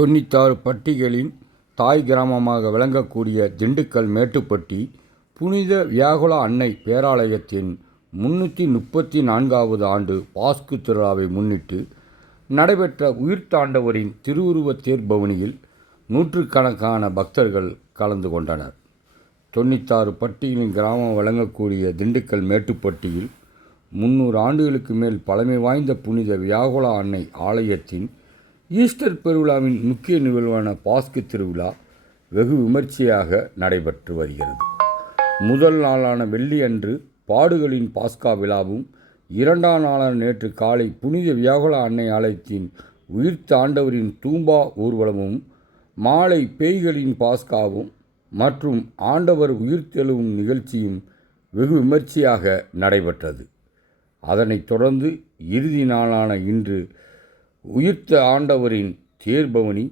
தொண்ணூத்தாறு பட்டிகளின் தாய் கிராமமாக விளங்கக்கூடிய திண்டுக்கல் மேட்டுப்பட்டி புனித வியாகுலா அன்னை பேராலயத்தின் முன்னூற்றி முப்பத்தி நான்காவது ஆண்டு பாஸ்கு திருவிழாவை முன்னிட்டு நடைபெற்ற உயிர்த்தாண்டவரின் திருவுருவத் தேர்பவனியில் நூற்றுக்கணக்கான பக்தர்கள் கலந்து கொண்டனர். தொண்ணூத்தாறு பட்டிகளின் கிராமம் வழங்கக்கூடிய திண்டுக்கல் மேட்டுப்பட்டியில் முன்னூறு ஆண்டுகளுக்கு மேல் பழமை வாய்ந்த புனித வியாகுலா அன்னை ஆலயத்தின் ஈஸ்டர் பெருவிழாவின் முக்கிய நிகழ்வான பாஸ்கு திருவிழா வெகு விமர்சையாக நடைபெற்று வருகிறது. முதல் நாளான வெள்ளி அன்று பாடுகளின் பாஸ்கா விழாவும் இரண்டாம் நாளான நேற்று காலை புனித வியாகுல அன்னை ஆலயத்தின் உயிர்த்த ஆண்டவரின் தூம்பா ஊர்வலமும் மாலை பேய்களின் பாஸ்காவும் மற்றும் ஆண்டவர் உயிர்த்தெழுவும் நிகழ்ச்சியும் வெகு விமர்சையாக நடைபெற்றது. அதனைத் தொடர்ந்து இறுதி நாளான இன்று உயிர்த்த ஆண்டவரின் தேர்பவனி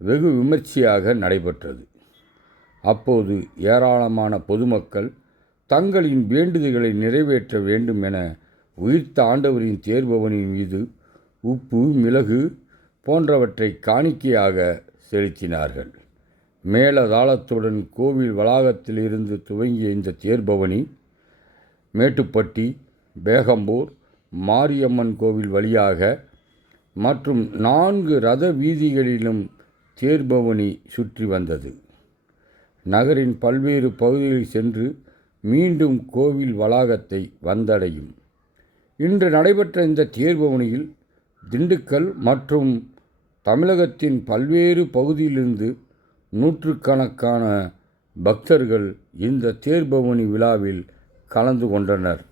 வெகு விமர்சையாக நடைபெற்றது. அப்போது ஏராளமான பொதுமக்கள் தங்களின் வேண்டுதல்களை நிறைவேற்ற வேண்டும் என உயிர்த்த ஆண்டவரின் தேர்பவனின் மீது உப்பு மிளகு போன்றவற்றை காணிக்கையாக செலுத்தினார்கள். மேலதாளத்துடன் கோவில் வளாகத்திலிருந்து துவங்கிய இந்த தேர்பவனி மேட்டுப்பட்டி பேகம்பூர் மாரியம்மன் கோவில் வழியாக மற்றும் நான்கு ரத வீதிகளிலும் தேர்பவனி சுற்றி வந்தது. நகரின் பல்வேறு பகுதிகளில் சென்று மீண்டும் கோவில் வளாகத்தை வந்தடையும். இன்று நடைபெற்ற இந்த தேர்பவனியில் திண்டுக்கல் மற்றும் தமிழகத்தின் பல்வேறு பகுதியிலிருந்து நூற்றுக்கணக்கான பக்தர்கள் இந்த தேர்பவனி விழாவில் கலந்து கொண்டனர்.